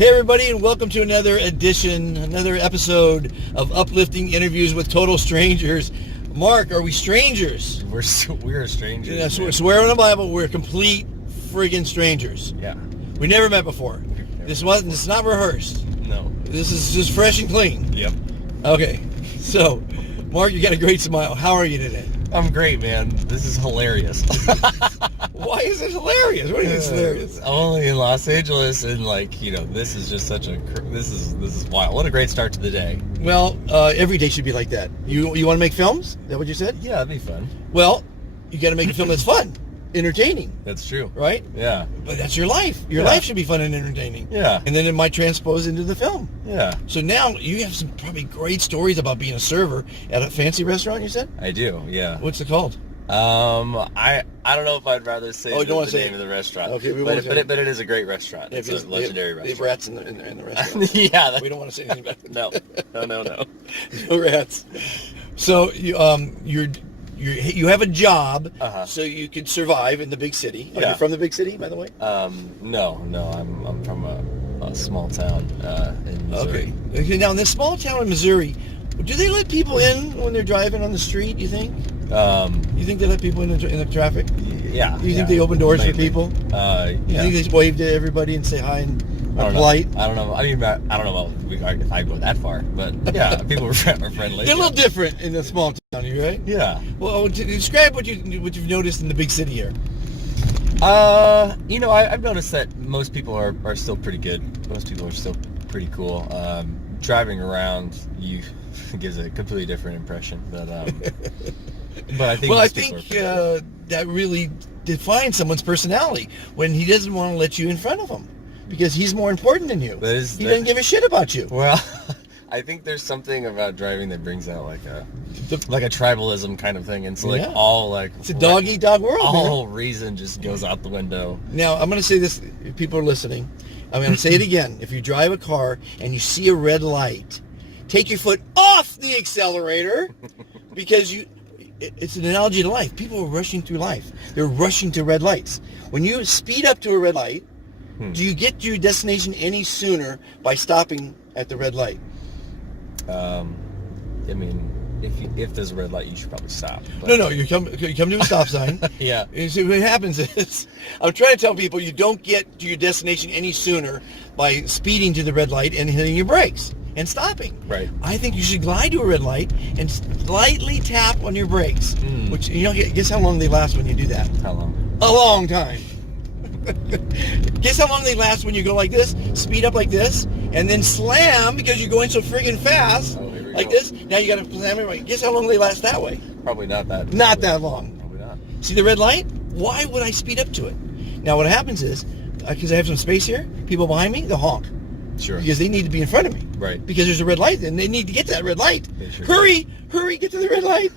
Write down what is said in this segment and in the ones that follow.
Hey everybody, and welcome to another episode of Uplifting Interviews with Total Strangers. Mark, are we strangers? We're strangers. Yeah, so swear on the Bible, we're complete friggin' strangers. Yeah. We never met before. This is not rehearsed. No. This is just fresh and clean. Yep. Okay, so Mark, you got a great smile. How are you today? I'm great, man. This is hilarious. Why is it hilarious? What do you think is hilarious? I'm only in Los Angeles, and this is just such a this is wild. What a great start to the day. Well, every day should be like that. You want to make films? Is that what you said? Yeah, that'd be fun. Well, you got to make a film that's fun, entertaining. That's true. Right? Yeah. But that's your life. Your life should be fun and entertaining. Yeah. And then it might transpose into the film. Yeah. So now you have some probably great stories about being a server at a fancy restaurant, you said? I do, yeah. What's it called? I don't know if I'd rather say the name of the restaurant. Okay, but it is a great restaurant. It's a legendary restaurant. They have rats in the restaurant. Yeah. We don't want to say anything about it. No. No rats. So you have a job, so you can survive in the big city. Are you from the big city, by the way? No. I'm from a small town in Missouri. Okay. Now in this small town in Missouri, do they let people in when they're driving on the street? You think? You think they let people in the traffic? Yeah. You think they open doors for people? You think they wave to everybody and say hi and are polite? I don't know. I mean, I don't know if I go that far, but yeah, people are friendly. They're a little different in the small town, right? Yeah. Well, describe what you've noticed in the big city here. I've noticed that most people are still pretty good. Most people are still pretty cool. Driving around gives a completely different impression, but I think that really defines someone's personality when he doesn't want to let you in front of him because he's more important than you. He doesn't give a shit about you. Well, I think there's something about driving that brings out like a tribalism kind of thing. And so it's a dog-eat-dog world. All reason just goes out the window. Now I'm going to say this: if people are listening, I'm going to say it again. If you drive a car and you see a red light, take your foot off the accelerator because it's an analogy to life. People are rushing through life. They're rushing to red lights. When you speed up to a red light, do you get to your destination any sooner by stopping at the red light? I mean, if there's a red light, you should probably stop. But... No, you come to a stop sign. Yeah. And so what happens is, I'm trying to tell people you don't get to your destination any sooner by speeding to the red light and hitting your brakes and stopping. Right. I think you should glide to a red light and slightly tap on your brakes. Which, guess how long they last when you do that? How long? A long time. Guess how long they last when you go like this, speed up like this, and then slam because you're going so friggin' fast. Oh, here we like go. This. Now you got to slam it right. Guess how long they last that way? Probably not that. Not that long. Probably not. See the red light? Why would I speed up to it? Now what happens is, because I have some space here, people behind me, they'll honk. Sure. Because they need to be in front of me. Right. Because there's a red light and they need to get to that red light. Sure Hurry, get to the red light.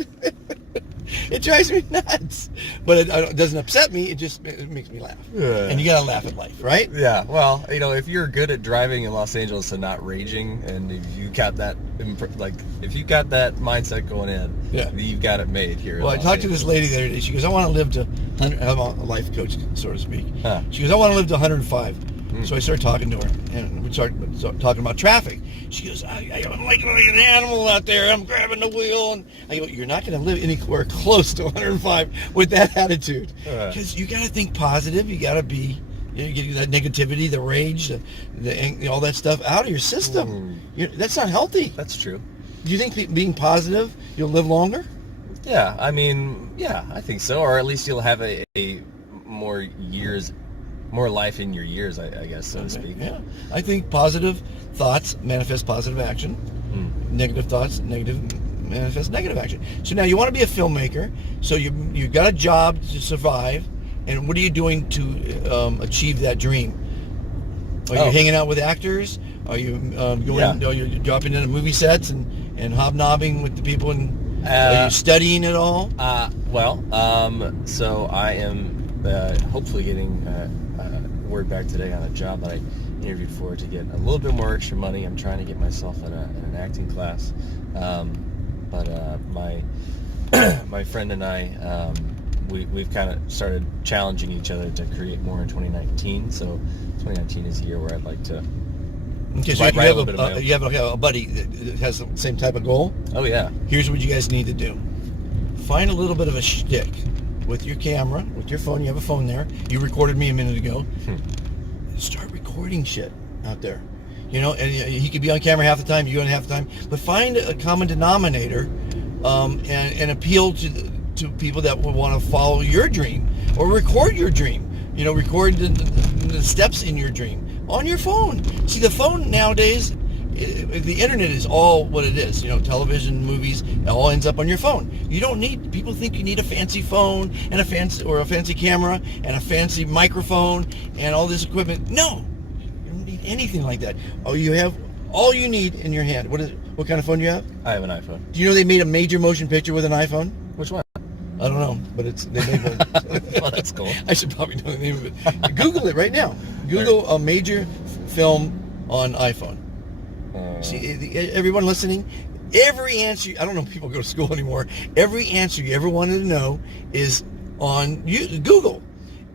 It drives me nuts. But it doesn't upset me, it makes me laugh. Yeah. And you gotta laugh at life, right? Yeah, well, if you're good at driving in Los Angeles and not raging, and if you got that mindset going in, you've got it made here. Well, I talked to this lady the other day. She goes, I want to live to 100, I'm a life coach, so to speak. She goes, I want to live to 105. So I started talking to her, and we started talking about traffic. She goes, I'm like an animal out there. I'm grabbing the wheel. And I go, you're not going to live anywhere close to 105 with that attitude. Because you got to think positive. You got to be, get that negativity, the rage, all that stuff out of your system. That's not healthy. That's true. Do you think being positive, you'll live longer? Yeah, I mean, I think so. Or at least you'll have a more life in your years, I guess, so to speak. Yeah, I think positive thoughts manifest positive action. Negative thoughts, manifest negative action. So now you want to be a filmmaker. So you got a job to survive, and what are you doing to achieve that dream? Are you hanging out with actors? Are you going? Are you dropping into movie sets and hobnobbing with the people? And are you studying at all? So I am hopefully getting word back today on a job that I interviewed for to get a little bit more extra money. I'm trying to get myself in an acting class, but my friend and I, we've kind of started challenging each other to create more in 2019. So 2019 is a year where I'd like to Okay, so you have a buddy that has the same type of goal. Oh yeah. Here's what you guys need to do: find a little bit of a shtick with your camera, with your phone. You have a phone there. You recorded me a minute ago. Start recording shit out there. You know, and he could be on camera half the time, you on half the time. But find a common denominator, and appeal to people that will want to follow your dream or record your dream. You know, record the steps in your dream on your phone. See, the phone nowadays, the internet is all what it is. You know, television, movies, it all ends up on your phone. You don't need. People think you need a fancy phone and a fancy camera and a fancy microphone and all this equipment. No, you don't need anything like that. All you need in your hand. What kind of phone do you have? I have an iPhone. Do you know they made a major motion picture with an iPhone? Which one? I don't know, but they made one. Well, that's cool. I should probably know the name of it. Google it right now. Google a major film on iPhone. See, everyone listening, every answer, I don't know if people go to school anymore, every answer you ever wanted to know is on Google.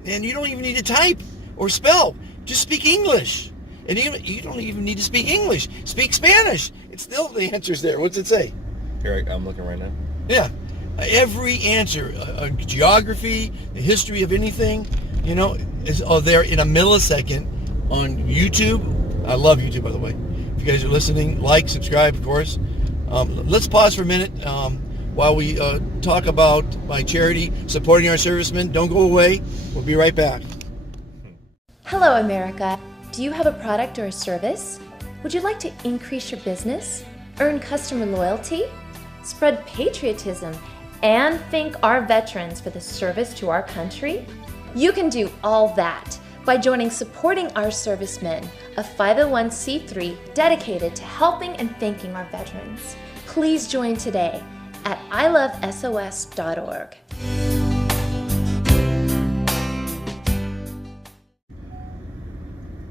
And you don't even need to type or spell. Just speak English. And you don't even need to speak English. Speak Spanish. It's still the answer's there. What's it say? Here, I'm looking right now. Yeah. Every answer, geography, the history of anything, you know, is there in a millisecond on YouTube. I love YouTube, by the way. If you guys are listening, like, subscribe, of course. Let's pause for a minute while we talk about my charity supporting our servicemen. Don't go away. We'll be right back. Hello, America. Do you have a product or a service? Would you like to increase your business, earn customer loyalty, spread patriotism, and thank our veterans for the service to our country? You can do all that by joining Supporting Our Servicemen, a 501c3 dedicated to helping and thanking our veterans. Please join today at ilovesos.org.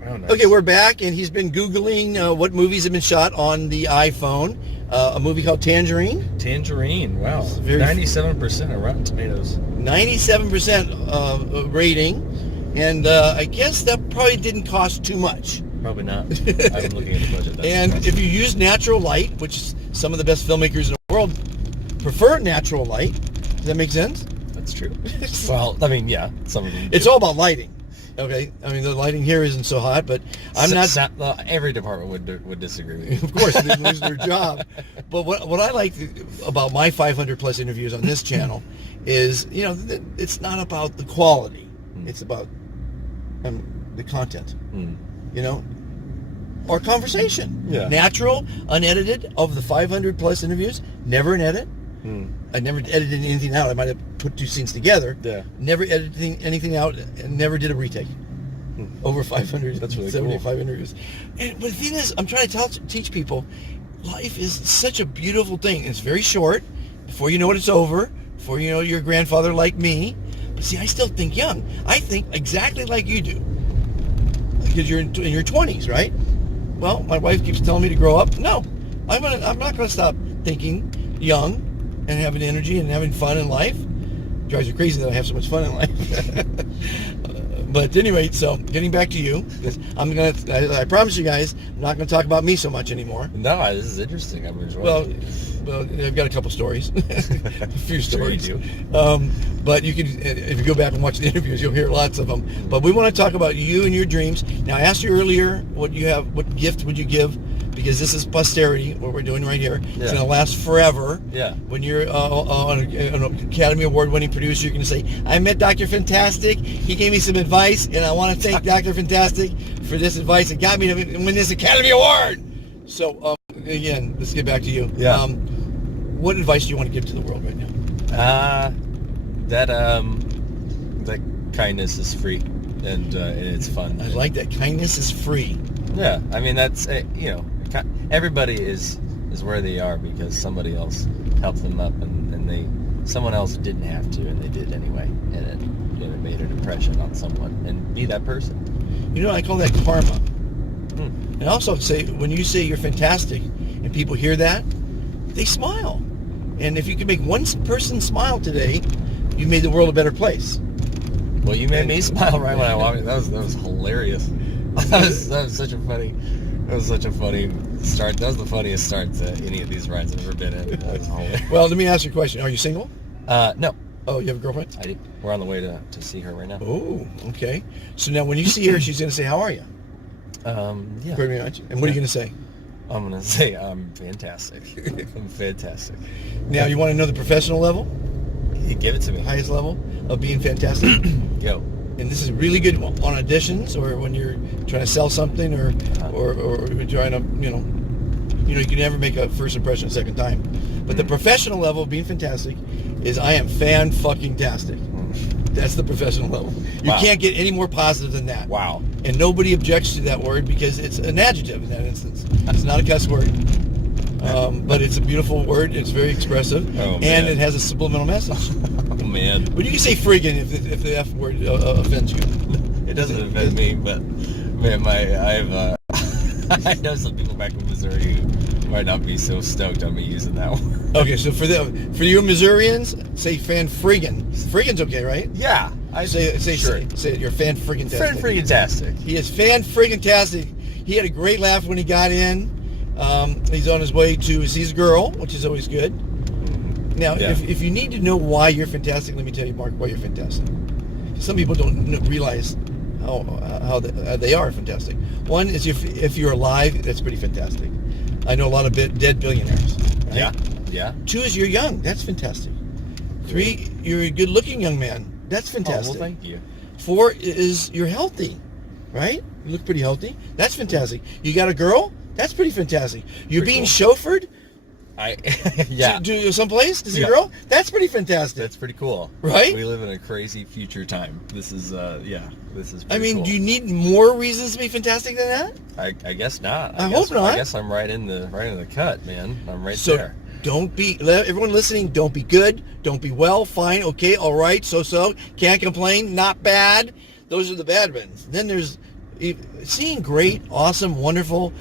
Oh, nice. Okay, we're back, and he's been Googling what movies have been shot on the iPhone. A movie called Tangerine. Tangerine, wow. 97% on Rotten Tomatoes. 97% rating. And I guess that probably didn't cost too much. Probably not. I've been looking at the budget. And if you use natural light, which some of the best filmmakers in the world prefer natural light, does that make sense? That's true. Well, I mean, yeah, some of them. It's all about lighting. Okay, I mean the lighting here isn't so hot, but I'm not. Every department would disagree with you. Of course, they lose their job. But what I like about my 500 plus interviews on this channel is, you know, it's not about the quality; it's about the content. You know, or conversation. Yeah. Natural, unedited. Of the 500 plus interviews, never an edit. I never edited anything out. I might have put two scenes together. Yeah. Never edited anything out, and never did a retake. Over 500. That's really 75 cool. interviews. But the thing is, I'm trying to teach people, life is such a beautiful thing. It's very short. Before you know it, it's over. Before you know your grandfather like me. But see, I still think young. I think exactly like you do. Because you're in your 20s, right? Well, my wife keeps telling me to grow up. No, I'm not going to stop thinking young and having energy and having fun in life. It drives you crazy that I have so much fun in life. But anyway, so getting back to you, because I promise you guys, I'm not going to talk about me so much anymore. No, this is interesting. I'm enjoying it. Well, I've got a couple stories, a few stories. Sure you do. But you can, if you go back and watch the interviews, you'll hear lots of them. But we want to talk about you and your dreams. Now, I asked you earlier what gift would you give? Because this is posterity, what we're doing right here. Yeah. It's going to last forever. Yeah. When you're an Academy Award-winning producer, you're going to say, I met Dr. Fantastic. He gave me some advice, and I want to thank Dr. Fantastic for this advice. It got me to win this Academy Award. So, again, let's get back to you. Yeah. What advice do you want to give to the world right now? That kindness is free, and it's fun. I like that. Kindness is free. Yeah. I mean, that's, everybody is where they are because somebody else helped them up, and someone else didn't have to, and they did anyway, and it made an impression on someone, and be that person. You know, I call that karma. And also say, when you say you're fantastic, and people hear that, they smile. And if you can make one person smile today, you made the world a better place. Well, you made me smile right when I walked in. That was hilarious. That was such a funny. It was such a funny start. That was the funniest start to any of these rides I've ever been in. That was hilarious. Well, let me ask you a question. Are you single? No. Oh, you have a girlfriend? I did. We're on the way to see her right now. Oh, okay. So now when you see her, she's going to say, how are you? Yeah. Pretty much. And what are you going to say? I'm going to say I'm fantastic. I'm fantastic. Now, you want to know the professional level? Give it to me. Highest level of being fantastic? Go. And this is really good on auditions or when you're trying to sell something or you're trying to, you can never make a first impression a second time. But the professional level of being fantastic is I am fan-fucking-tastic. That's the professional level. You can't get any more positive than that. Wow. And nobody objects to that word because it's an adjective in that instance. It's not a cuss word. But it's a beautiful word. It's very expressive. Oh, and it has a subliminal message. Oh, man. But you can say friggin' if the F word offends you. It doesn't offend me, but, man, I know some people back in Missouri who might not be so stoked on me using that word. Okay, so for you Missourians, say fan friggin'. Friggin's okay, right? Yeah. Say you're fan friggin'-tastic. Fan friggin'-tastic. He is fan friggin'-tastic. He had a great laugh when he got in. He's on his way to see his girl, which is always good. Now, if you need to know why you're fantastic, let me tell you, Mark, why you're fantastic. Some people don't realize how they are fantastic. One is if you're alive, that's pretty fantastic. I know a lot of dead billionaires. Right? Yeah. 2 is you're young. That's fantastic. 3, you're a good-looking young man. That's fantastic. Oh, well, thank you. 4 is you're healthy, right? You look pretty healthy. That's fantastic. You got a girl? That's pretty fantastic. You're being chauffeured? To someplace to see a girl? That's pretty fantastic. That's pretty cool. Right? We live in a crazy future time. This is pretty cool. Do you need more reasons to be fantastic than that? I guess not. I hope not. I guess I'm right in the cut, man. I'm right So there. don't be, everyone listening, don't be good, don't be well, fine, okay, all right, so, can't complain, not bad. Those are the bad ones. Then there's seeing great, awesome, wonderful,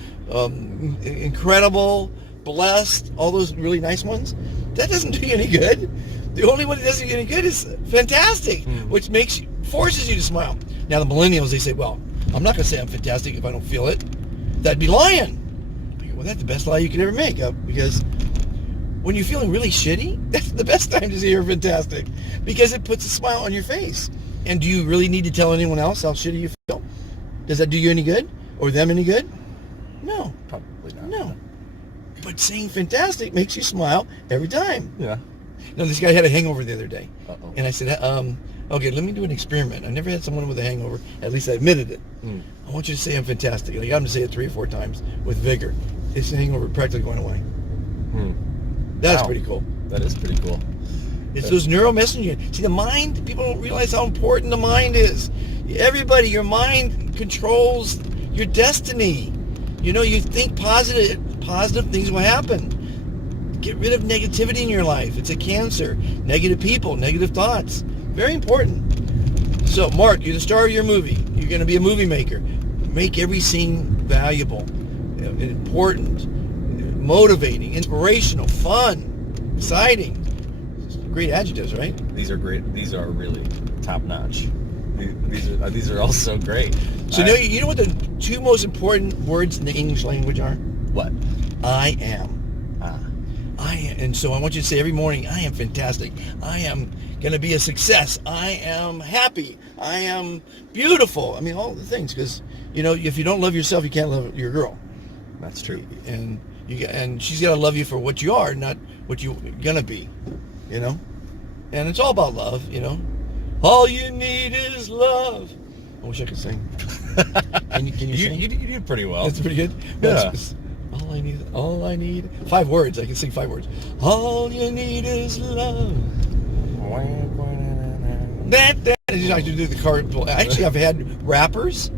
incredible, blessed, all those really nice ones. That doesn't do you any good. The only one that doesn't do you any good is fantastic, which forces you to smile. Now the millennials, they say, well, I'm not going to say I'm fantastic if I don't feel it. That'd be lying. Well, that's the best lie you could ever make, because when you're feeling really shitty, that's the best time to say you're fantastic, because it puts a smile on your face. And do you really need to tell anyone else how shitty you feel? Does that do you any good? Or them any good? No. Probably not. No. But saying fantastic makes you smile every time. Yeah. No, this guy had a hangover the other day. Uh-oh. And I said, okay, let me do an experiment. I never had someone with a hangover. At least I admitted it. I want you to say I'm fantastic. And I got him to say it 3 or 4 times with vigor. His hangover practically going away. That's pretty cool. That is pretty cool. It's those neuromessengers. See, the mind, people don't realize how important the mind is. Everybody, your mind controls your destiny. You think positive things will happen. Get rid of negativity in your life. It's a cancer. Negative people, negative thoughts. Very important. So, Mark, you're the star of your movie. You're going to be a movie maker. Make every scene valuable, important, motivating, inspirational, fun, exciting. Great adjectives, right? These are great. These are really top notch. These are all so great. So you know what the 2 most important words in the English language are? What? I am. I am. And so I want you to say every morning, I am fantastic. I am going to be a success. I am happy. I am beautiful. I mean, all the things. Because, if you don't love yourself, you can't love your girl. That's true. And she's got to love you for what you are, not what you're going to be. And it's all about love, All you need is love. I wish I could sing. Can you sing? You do pretty well. That's pretty good. Yeah. All I need. 5 words. I can sing 5 words. All you need is love. That. I do the card. Actually, I've had rappers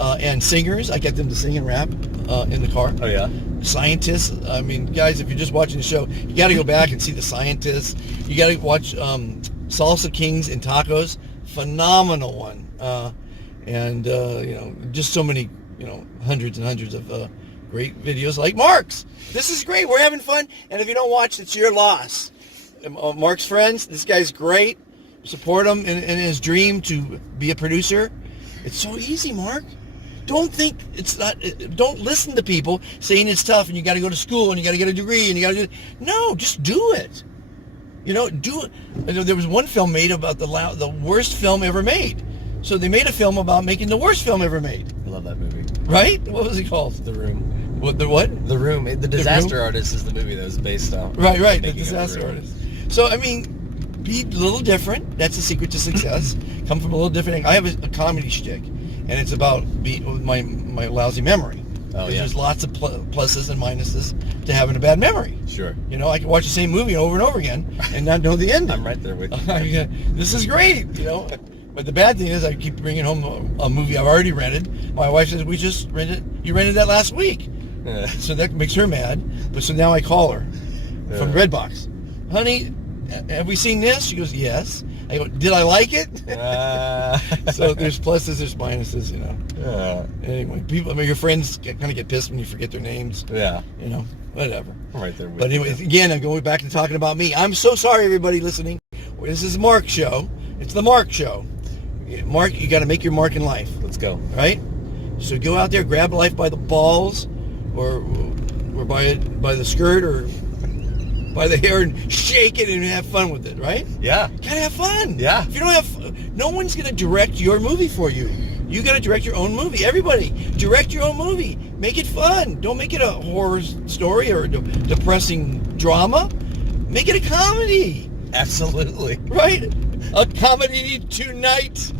and singers. I get them to sing and rap in the car. Oh, yeah? Scientists. I mean, guys, if you're just watching the show, you got to go back and see the scientists. You got to watch Salsa Kings and Tacos. Phenomenal one. Just so many, hundreds and hundreds of great videos like Mark's. This is great. We're having fun. And if you don't watch, it's your loss. Mark's friends, this guy's great. Support him in his dream to be a producer. It's so easy, Mark. don't think it's not. Don't listen to people saying it's tough and you got to go to school and you got to get a degree and you got to do. No, just do it. You know, do it. You know, there was one film made about the worst film ever made. So they made a film about making the worst film ever made. I love that movie. Right? What was it called? The Room. What? The what? The Room. The Disaster Artist is the movie that was based on. Right. The Disaster Artist. So I mean, be a little different. That's the secret to success. Come from a little different. I have a comedy shtick, and it's about my lousy memory. Oh, yeah. There's lots of pluses and minuses to having a bad memory. Sure. You know, I can watch the same movie over and over again and not know the ending. I'm right there with you. This is great, you know. But the bad thing is I keep bringing home a movie I've already rented. My wife says, we just rented, you rented that last week. So that makes her mad. But so now I call her from Redbox. Honey, have we seen this? She goes, yes. I go, did I like it? So there's pluses, there's minuses, you know. Anyway, people, I mean, your friends kind of get pissed when you forget their names. Yeah. You know, whatever. I'm right there with But anyway, again, I'm going back to talking about me. I'm so sorry, everybody listening. This is Mark's show. It's the Mark Show. Mark, you got to make your mark in life. Let's go. Right? So go out there, grab life by the balls, or by the skirt, or by the hair, and shake it and have fun with it, right? Yeah. Gotta have fun. Yeah. If you don't have fun, no one's gonna direct your movie for you. You gotta direct your own movie. Everybody, direct your own movie. Make it fun. Don't make it a horror story or a depressing drama. Make it a comedy. Absolutely. Right? A comedy tonight.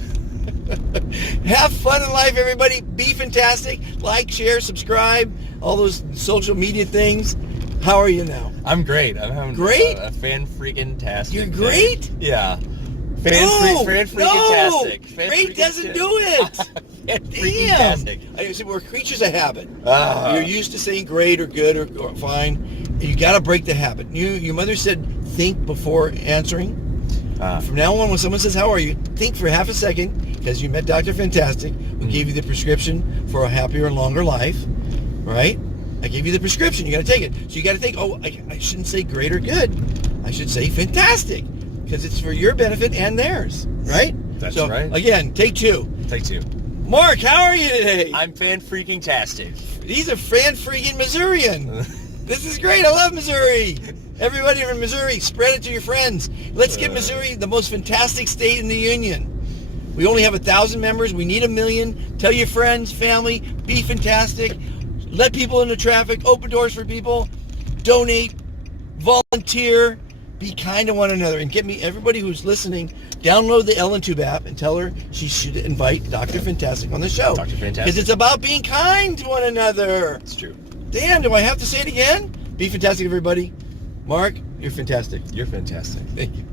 Have fun in life, everybody. Be fantastic. Like, share, subscribe, all those social media things. How are you now? I'm great. I'm having great. A fan-freaking-tastic. You're great? Day. Yeah. Fan-freaking-tastic. Great doesn't do it. Fan-freaking-tastic. I said we're creatures of habit. You're used to saying great or good or fine. You got to break the habit. Your mother said think before answering. From now on, when someone says, how are you? Think for half a second, because you met Dr. Fantastic, who gave you the prescription for a happier and longer life, right? I gave you the prescription. You got to take it. So you got to think, I shouldn't say great or good. I should say fantastic, because it's for your benefit and theirs, right? That's right. Again, take two. Take two. Mark, how are you today? I'm fan-freaking-tastic. He's a fan-freaking Missourian. This is great. I love Missouri. Everybody from Missouri, spread it to your friends. Let's get Missouri the most fantastic state in the union. We only have 1,000 members. We need 1 million. Tell your friends, family, be fantastic. Let people into traffic. Open doors for people. Donate. Volunteer. Be kind to one another. And get me, everybody who's listening, download the Ellen Tube app and tell her she should invite Dr. Fantastic on the show. Dr. Fantastic. Because it's about being kind to one another. It's true. Dan, do I have to say it again? Be fantastic, everybody. Mark, you're fantastic. You're fantastic. Thank you.